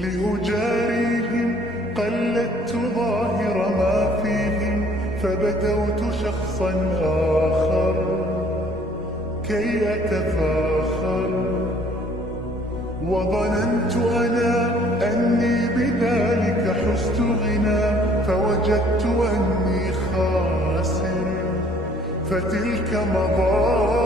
لأجاريهم قلدت ظاهر ما فيهم، فبدوت شخصا آخر كي أتفاخر، وظننت أنا أني بذلك حزت غنى، فوجدت أني خاسر، فتلك مظاهر